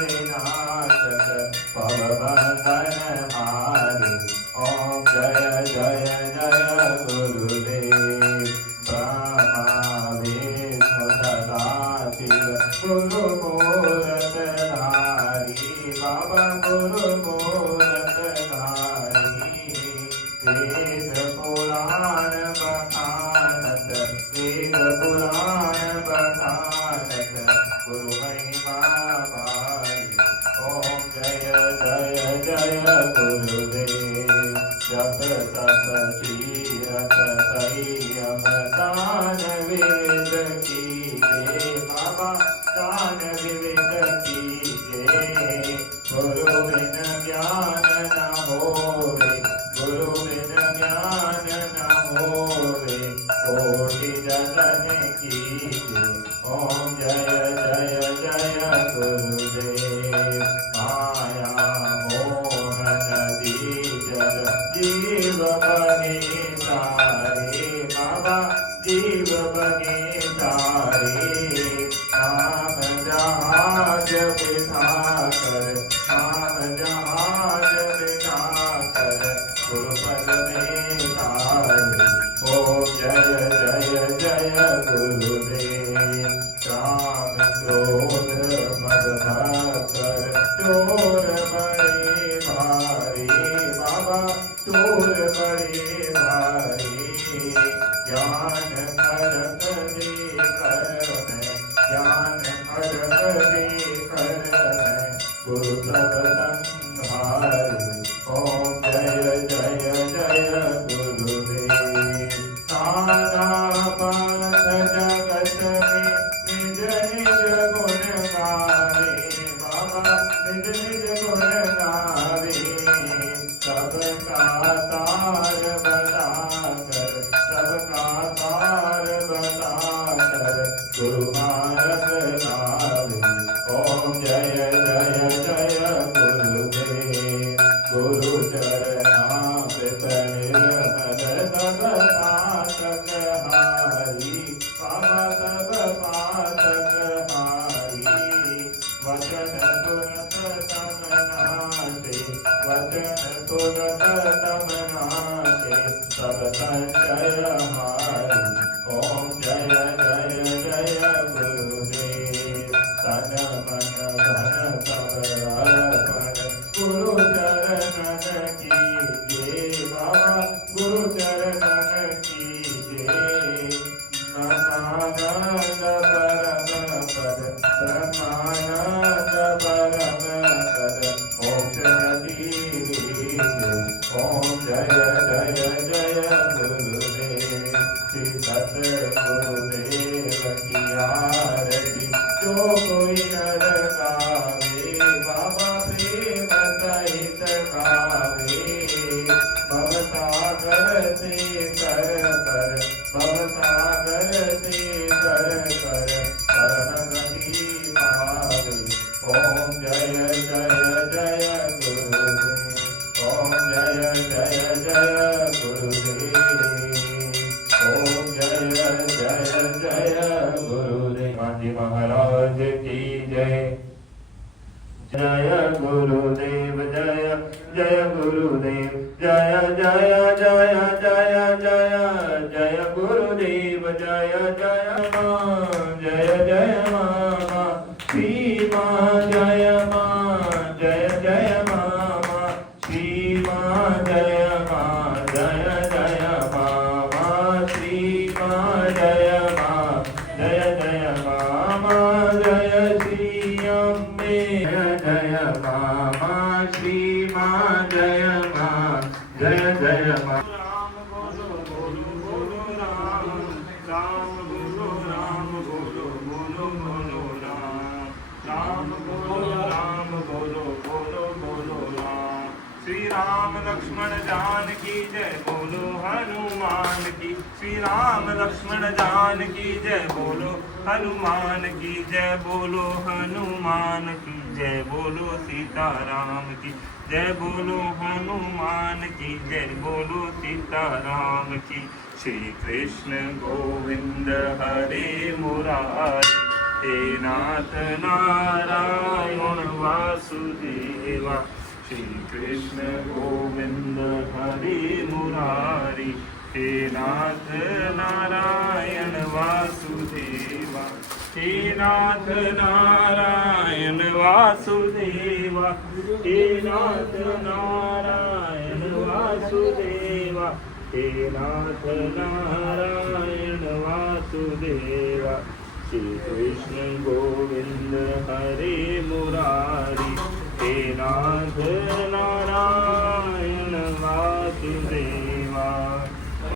विनाशक पवनहारि। ओम जय जय जय गुरुदेव। ब्रह्मा विष्णु सदा शिव गुरु मूरत धारी। बाबा गुरु मूरत धारी। वेद पुराण बखानत वेद पुराण बखानत गुरु महिमा भारी। ओम जय जय जय गुरुदेव। जप तप तीरथ संयम दान विविध कीजे। बाबा दान विविध कीजे। गुरु बिन ज्ञान न होवे गुरु बिन ज्ञान न होवे कोटि जतन कीजे। ओम जय जय जय गुरुदेव। माया मोहन बीजल जीव बने सारे। बाबा जीव बने सारे। नाम जहाज बिठाकर नाम जहाज बिठाकर गुरुपद में तारे। ओम जय जय जय गुरुदेव। काम क्रोध मद मत्सर चोर बड़े भारी। बाबा चोर बड़े भारी। ज्ञान खड़क दे कर में ज्ञान खड़क दे कर में गुरु सब संहारी। ओम जय जय जय गुरुदेव। नाना पंथ जगत में निज निज गुण गावे। बाबा निज निज गुण गावे। सबका तार बताकर सबका तार बताकर गुरु मार्ग लावे। ओम जय जय जय गुरुदेव। गुरु चरणामृत निर्मल सब पातक हारी। बाबा सब पातक हारी। वचन तुरत तमनाशे वचन तुरत तमनाशे सब संशय हारी। ओम जय जय जय गुरुदेव। तन मन धन सब अर्पण गुरु चरणन कीजे। बाबा गुरु चरणन कीजे। ब्रह्मानंद परम पद ब्रह्मानंद परम पद मोक्ष नदी लीजे। ओम जय जय जय गुरुदेव। श्री सतगुरुदेव की आरती जो कोई नर गावे। बाबा प्रेम सहित गावे। भवसागर से कर कर भवसागर से कर कर परम गति पावे। ओम जय जय जय गुरुदेव। ओम जय जय जय गुरुदेव। ओम जय जय जय गुरुदेव। गांधी महाराज की जय। जय गुरुदेव जय जय गुरुदेव जय जय जय जय जय जय गुरुदेव जय जय मां जय जय मामा श्री मां जय मां जय जय मामा श्री मां जय मां जय जय मामा श्री मां जय मां जय जय मामा जय श्री अम्बे जय मामा श्री मां जय मां जय जय मां। राम बोलो बोलो बोलो राम। राम बोलो राम बोलो बोलो बोलो राम। राम बोलो राम बोलो बोलो बोलो राम। श्री राम लक्ष्मण जानकी जय बोलो हनुमान की। श्री राम लक्ष्मण जानकी जय बोलो हनुमान की जय बोलो हनुमान की जय बोलो सीताराम की जय बोलो हनुमान की जय बोलो सीताराम की। श्री कृष्ण गोविंद हरे मुरारी। हे नाथ नारायण वासुदेवा श्री कृष्ण गोविंद हरि मुरारी हे नाथ नारायण वासुदेवा हे नाथ नारायण वासुदेवा हे नाथ नारायण वासुदेवा हे नाथ नारायण वासुदेवा श्री कृष्ण गोविंद हरे मुरारी हे नाथ नारायण वासुदेवा।